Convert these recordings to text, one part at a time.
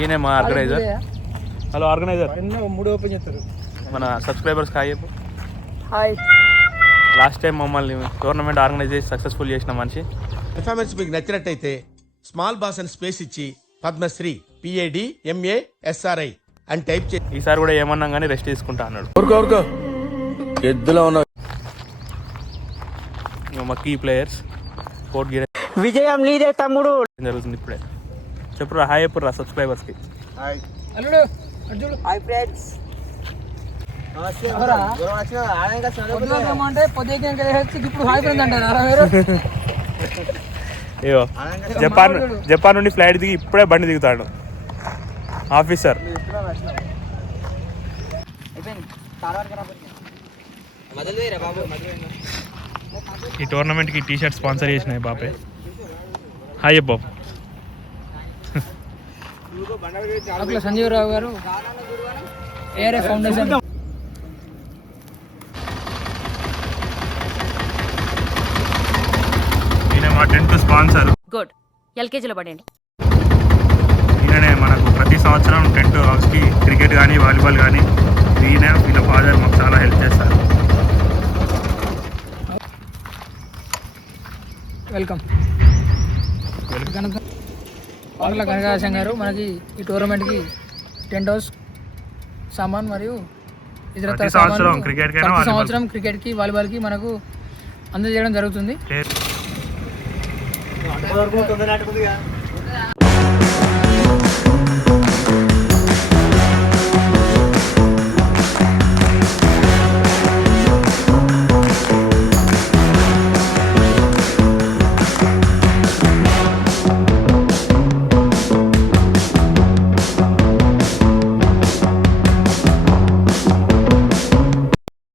ఈయనే మా organiser. Hello organiser, మన సబ్స్క్రైబర్స్ హాయ్ చెప్పు. హాయ్. లాస్ట్ టైం మమ్మల్ని టోర్నమెంట్ ఆర్గనైజ్ చేసి సక్సెస్ఫుల్ చేసిన మనిషి. పర్ఫార్మెన్స్ మీకు నచ్చినట్టయితే స్మాల్ బాస్ అని స్పేస్ ఇచ్చి పద్మశ్రీ PADMASRI అని టైప్ చేసి ఈసారి కూడా ఏమన్నా కానీ రెస్ట్ తీసుకుంటా అన్నాడు. మా కీ ప్లేయర్స్ కోట్ గిర విజయం నీదే తమ్ముడు. జరుగుతుంది ఇప్పుడే. చెప్పురా హాయ్ చెప్పురా సబ్స్క్రైబర్స్ కి. Hi friends. అయ్యో జపాన్ నుండి ఫ్లైట్ దిగి ఇప్పుడే బండి దిగుతాడు ఆఫీసర్. ఈ టోర్నమెంట్కి టీ షర్ట్ స్పాన్సర్ చేసినాయి బాపే. హాయ్ చెప్పు. సంజీవరావు గారు ఏఆర్ఏ ఫౌండేషన్. ఈయన మా టెంట్ స్పాన్సర్. గుడ్. ఎల్కేజీలో పడండి. ఈయననే మనకు ప్రతి సంవత్సరం టెంట్ హౌస్కి క్రికెట్ కానీ వాలీబాల్ కానీ ఈయన వీళ్ళ ఫాదర్ మాకు చాలా హెల్ప్ చేస్తారు. వెల్కమ్. వాళ్ళ కనకాశం గారు మనకి ఈ టోర్నమెంట్కి టెంట్ హౌస్ సామాన్ మరియు ఇతర సంవత్సరం క్రికెట్కి వాలీబాల్కి మనకు అందజేయడం జరుగుతుంది.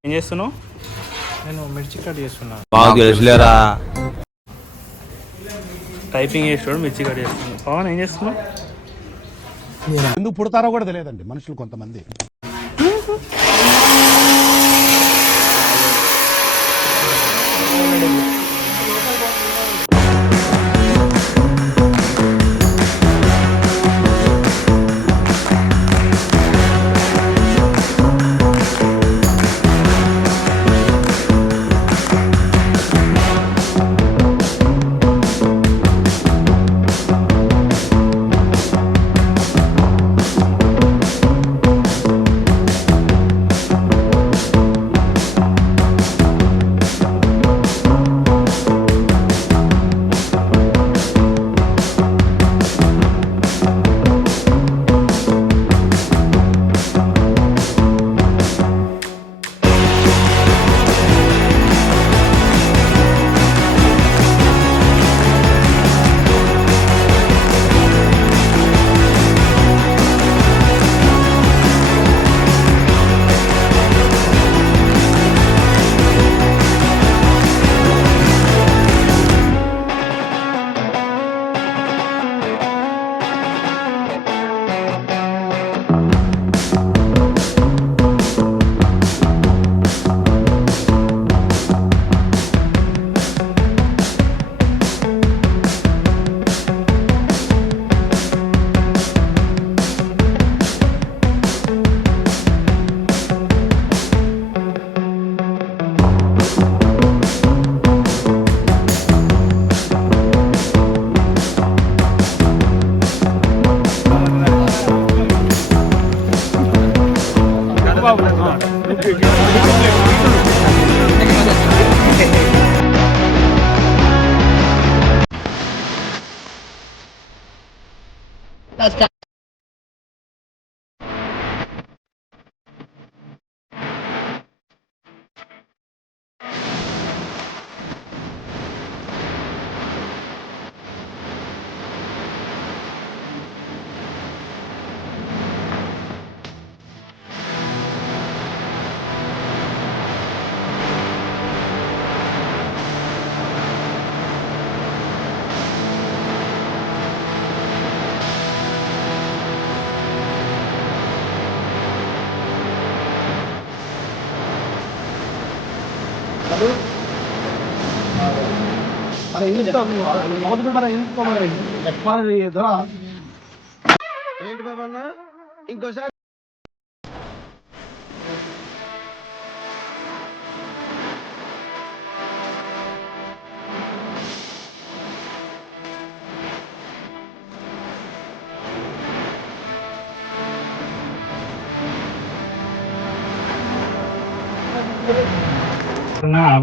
ఏం చేస్తున్నావు? నేను మిర్చి కట్ చేస్తున్నాను. టైపింగ్ చేస్తాడు, మిర్చి కట్ చేస్తున్నాను. పవన్ ఏం చేస్తున్నావు? ఎందుకు పుడతారో కూడా తెలియదండి మనుషులు కొంతమంది.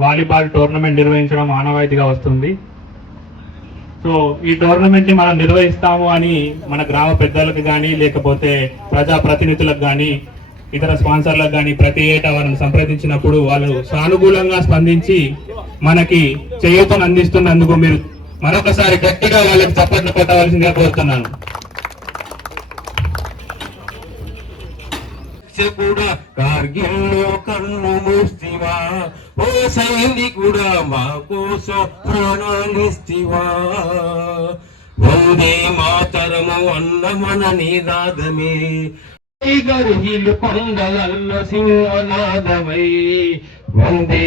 వాలీబాల్ టోర్నమెంట్ నిర్వహించడం ఆనవాయితీగా వస్తుంది. సో ఈ టోర్నమెంట్ ని మనం నిర్వహిస్తాము అని మన గ్రామ పెద్దలకు కానీ లేకపోతే ప్రజా ప్రతినిధులకు కానీ ఇతర స్పాన్సర్లకు కానీ ప్రతి ఏటా వారిని సంప్రదించినప్పుడు వాళ్ళు సానుకూలంగా స్పందించి మనకి చేయూతను అందిస్తున్నందుకు మీరు మరొకసారి గట్టిగా వాళ్ళకి చప్పట్లు కొట్టవలసిందిగా కోరుతున్నాను. కూడా కార్గిల్లో కన్ను మూస్తివా, ఓ సైనికుడా మా కోసం ప్రాణాలిస్తివా. వందే మాతరము అన్న మన నినాదమే, గర్హిలు కొండలల్ల సింహనాదమై వందే